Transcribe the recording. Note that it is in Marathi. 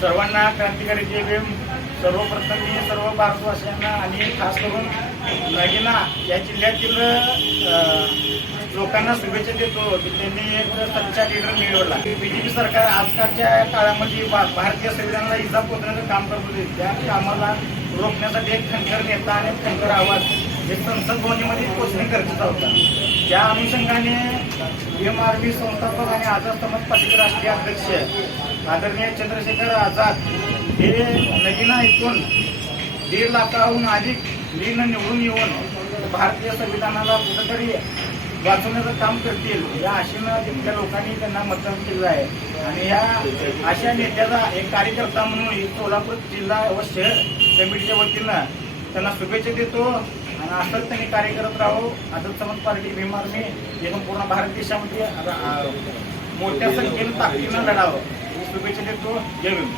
सर्वांना क्रांतिकारी जे भीम सर्वप्रथम मी सर्व भारतवासियांना आणि खास करून नगिना या जिल्ह्यातील लोकांना शुभेच्छा देतो की त्यांनी एक सच्चा लिडर मिळवला. बीजेपी सरकार आजकालच्या काळामध्ये भारतीय संविधानाला इजा पोचण्याचं काम करत होते. त्या कामाला रोखण्यासाठी एक खंकर नेता आणि खंकर आवाज हे संसद भवनीमध्ये पोचणे गरजेचा होता. त्या अनुषंगाने एम आर बी संस्थापक आणि आझाद समाज पार्टीचे राष्ट्रीय अध्यक्ष आदरणीय चंद्रशेखर आझाद हे नगिना ऐकून दीड लाखाहून अधिक लीन निवडून येऊन भारतीय संविधानाला कुठंतरी वाचवण्याचं काम करतील या आशेनं तिथल्या लोकांनी त्यांना मतदान केलं आहे. आणि या अशा नेत्याचा एक कार्यकर्ता म्हणून सोलापूर जिल्हा व शहर कमिटीच्या वतीनं त्यांना शुभेच्छा देतो. आणि असंच त्यांनी कार्य करत राहो. आझाद समाज पार्टी भीमार्मी एकूण पूर्ण भारत देशामध्ये मोठ्या संख्येनं ताकदीनं लढावं. शुभेच्छा देतो. जय भीम.